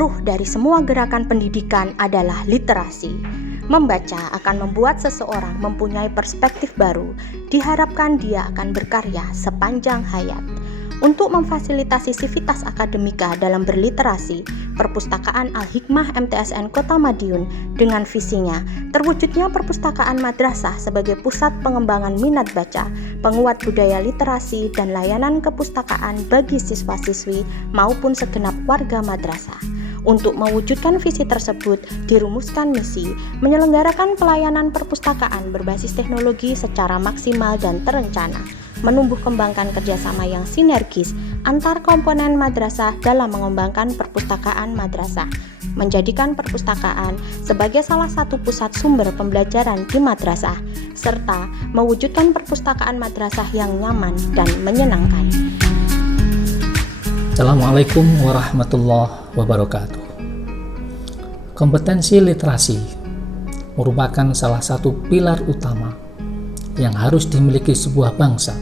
ruh dari semua gerakan pendidikan adalah literasi. Membaca akan membuat seseorang mempunyai perspektif baru. Diharapkan dia akan berkarya sepanjang hayat. Untuk memfasilitasi sivitas akademika dalam berliterasi, Perpustakaan Al-Hikmah MTSN Kota Madiun dengan visinya terwujudnya perpustakaan madrasah sebagai pusat pengembangan minat baca, penguat budaya literasi, dan layanan kepustakaan bagi siswa-siswi maupun segenap warga madrasah. Untuk mewujudkan visi tersebut, dirumuskan misi menyelenggarakan pelayanan perpustakaan berbasis teknologi secara maksimal dan terencana, menumbuh kembangkan kerjasama yang sinergis antar komponen madrasah dalam mengembangkan perpustakaan madrasah, menjadikan perpustakaan sebagai salah satu pusat sumber pembelajaran di madrasah, serta mewujudkan perpustakaan madrasah yang nyaman dan menyenangkan. Assalamualaikum warahmatullahi wabarakatuh. Kompetensi literasi merupakan salah satu pilar utama yang harus dimiliki sebuah bangsa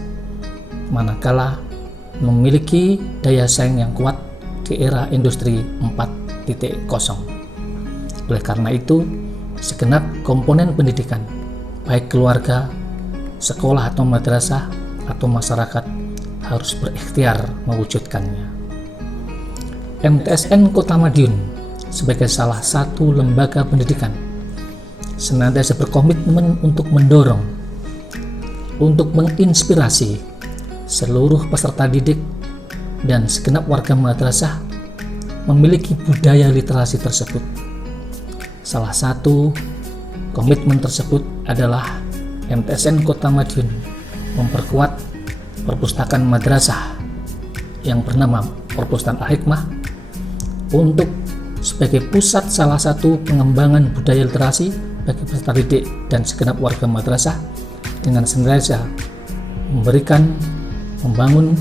manakala memiliki daya saing yang kuat di era industri 4.0. Oleh karena itu, segenap komponen pendidikan, baik keluarga, sekolah atau madrasah atau masyarakat, harus berikhtiar mewujudkannya. MTSN Kota Madiun sebagai salah satu lembaga pendidikan senantiasa berkomitmen untuk mendorong, untuk menginspirasi seluruh peserta didik dan segenap warga madrasah memiliki budaya literasi tersebut. Salah satu komitmen tersebut adalah MTSN Kota Madiun memperkuat perpustakaan madrasah yang bernama Perpustakaan Al-Hikmah untuk sebagai pusat salah satu pengembangan budaya literasi bagi peserta didik dan segenap warga madrasah dengan senantiasa membangun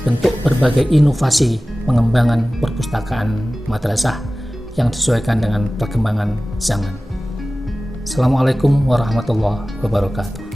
bentuk berbagai inovasi pengembangan perpustakaan madrasah yang disesuaikan dengan perkembangan zaman. Assalamualaikum warahmatullahi wabarakatuh.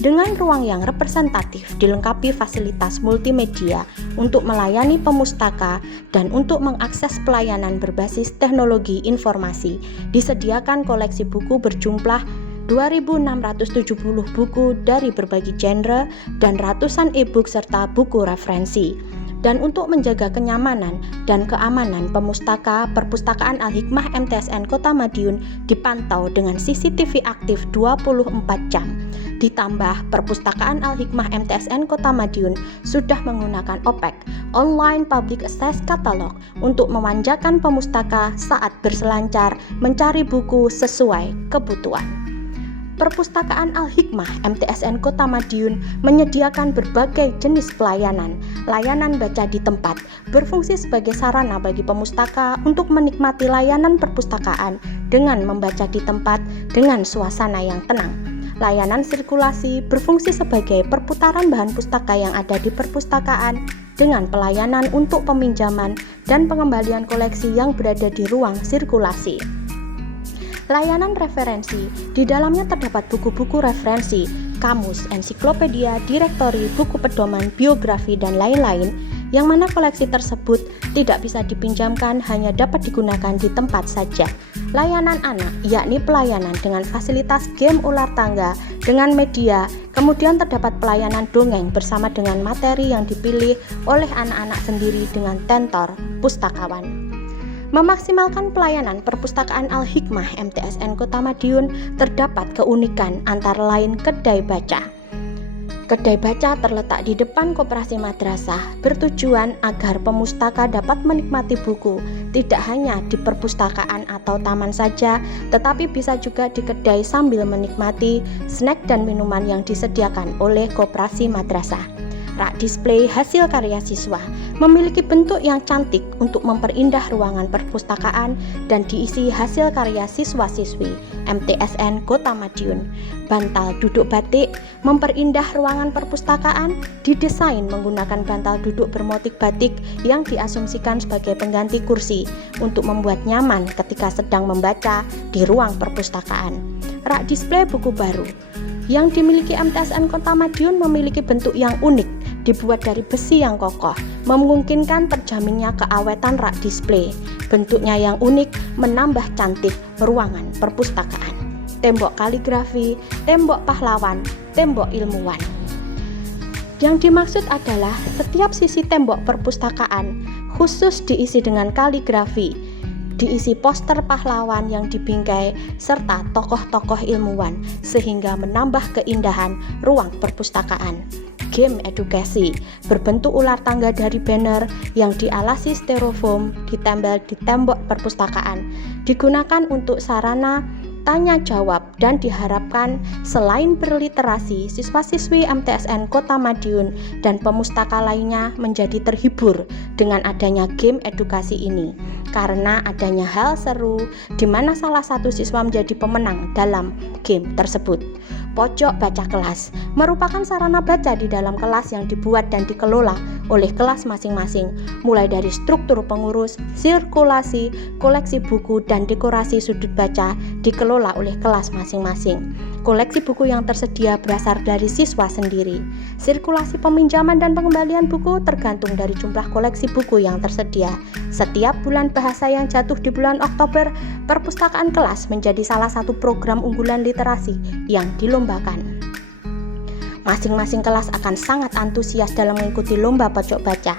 Dengan ruang yang representatif dilengkapi fasilitas multimedia untuk melayani pemustaka dan untuk mengakses pelayanan berbasis teknologi informasi, disediakan koleksi buku berjumlah 2.670 buku dari berbagai genre dan ratusan e-book serta buku referensi. Dan untuk menjaga kenyamanan dan keamanan pemustaka, Perpustakaan Al-Hikmah MTSN Kota Madiun dipantau dengan CCTV aktif 24 jam. Ditambah, Perpustakaan Al-Hikmah MTSN Kota Madiun sudah menggunakan OPAC, Online Public Access Catalog, untuk memanjakan pemustaka saat berselancar mencari buku sesuai kebutuhan. Perpustakaan Al-Hikmah MTSN Kota Madiun menyediakan berbagai jenis pelayanan, layanan baca di tempat, berfungsi sebagai sarana bagi pemustaka untuk menikmati layanan perpustakaan dengan membaca di tempat dengan suasana yang tenang. Layanan sirkulasi berfungsi sebagai perputaran bahan pustaka yang ada di perpustakaan dengan pelayanan untuk peminjaman dan pengembalian koleksi yang berada di ruang sirkulasi. Layanan referensi, di dalamnya terdapat buku-buku referensi, kamus, ensiklopedia, direktori, buku pedoman, biografi, dan lain-lain, yang mana koleksi tersebut tidak bisa dipinjamkan, hanya dapat digunakan di tempat saja. Layanan anak, yakni pelayanan dengan fasilitas game ular tangga dengan media, kemudian terdapat pelayanan dongeng bersama dengan materi yang dipilih oleh anak-anak sendiri dengan tentor pustakawan. Memaksimalkan pelayanan Perpustakaan Al-Hikmah MTSN Kota Madiun terdapat keunikan antara lain kedai baca. Kedai baca terletak di depan koperasi madrasah, bertujuan agar pemustaka dapat menikmati buku tidak hanya di perpustakaan atau taman saja, tetapi bisa juga di kedai sambil menikmati snack dan minuman yang disediakan oleh koperasi madrasah. Rak display hasil karya siswa memiliki bentuk yang cantik untuk memperindah ruangan perpustakaan dan diisi hasil karya siswa-siswi MTSN Kota Madiun. Bantal duduk batik memperindah ruangan perpustakaan, didesain menggunakan bantal duduk bermotif batik yang diasumsikan sebagai pengganti kursi untuk membuat nyaman ketika sedang membaca di ruang perpustakaan. Rak display buku baru yang dimiliki MTSN Kota Madiun memiliki bentuk yang unik dibuat dari besi yang kokoh, memungkinkan terjaminnya keawetan rak display. Bentuknya yang unik menambah cantik ruangan perpustakaan. Tembok kaligrafi, tembok pahlawan, tembok ilmuwan. Yang dimaksud adalah setiap sisi tembok perpustakaan khusus diisi dengan kaligrafi, diisi poster pahlawan yang dibingkai serta tokoh-tokoh ilmuwan sehingga menambah keindahan ruang perpustakaan. Game edukasi berbentuk ular tangga dari banner yang dialasi styrofoam ditempel di tembok perpustakaan, digunakan untuk sarana tanya jawab dan diharapkan selain berliterasi, siswa-siswi MTSN Kota Madiun dan pemustaka lainnya menjadi terhibur dengan adanya game edukasi ini karena adanya hal seru di mana salah satu siswa menjadi pemenang dalam game tersebut. Pojok baca kelas merupakan sarana baca di dalam kelas yang dibuat dan dikelola oleh kelas masing-masing, mulai dari struktur pengurus, sirkulasi, koleksi buku, dan dekorasi sudut baca dikelola oleh kelas masing-masing. Koleksi buku yang tersedia berasal dari siswa sendiri. Sirkulasi peminjaman dan pengembalian buku tergantung dari jumlah koleksi buku yang tersedia. Setiap bulan bahasa yang jatuh di bulan Oktober, perpustakaan kelas menjadi salah satu program unggulan literasi yang dilombakan. Masing-masing kelas akan sangat antusias dalam mengikuti lomba pojok baca.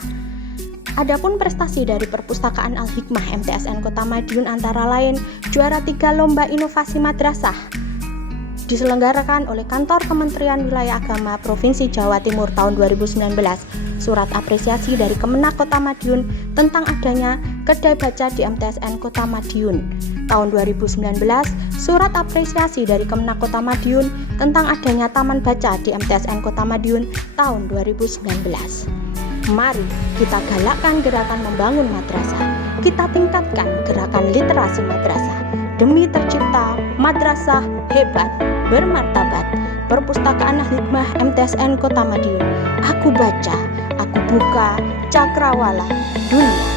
Adapun prestasi dari Perpustakaan Al-Hikmah MTSN Kota Madiun antara lain juara 3 Lomba Inovasi Madrasah diselenggarakan oleh Kantor Kementerian Wilayah Agama Provinsi Jawa Timur tahun 2019, surat apresiasi dari Kemenak Kota Madiun tentang adanya kedai baca di MTSN Kota Madiun. Tahun 2019, surat apresiasi dari Kemenak Kota Madiun tentang adanya taman baca di MTSN Kota Madiun tahun 2019. Mari kita galakkan gerakan membangun madrasah. Kita tingkatkan gerakan literasi madrasah demi tercipta madrasah hebat, bermartabat. Perpustakaan Al-Hikmah MTSN Kota Madiun. Aku baca, aku buka cakrawala dunia.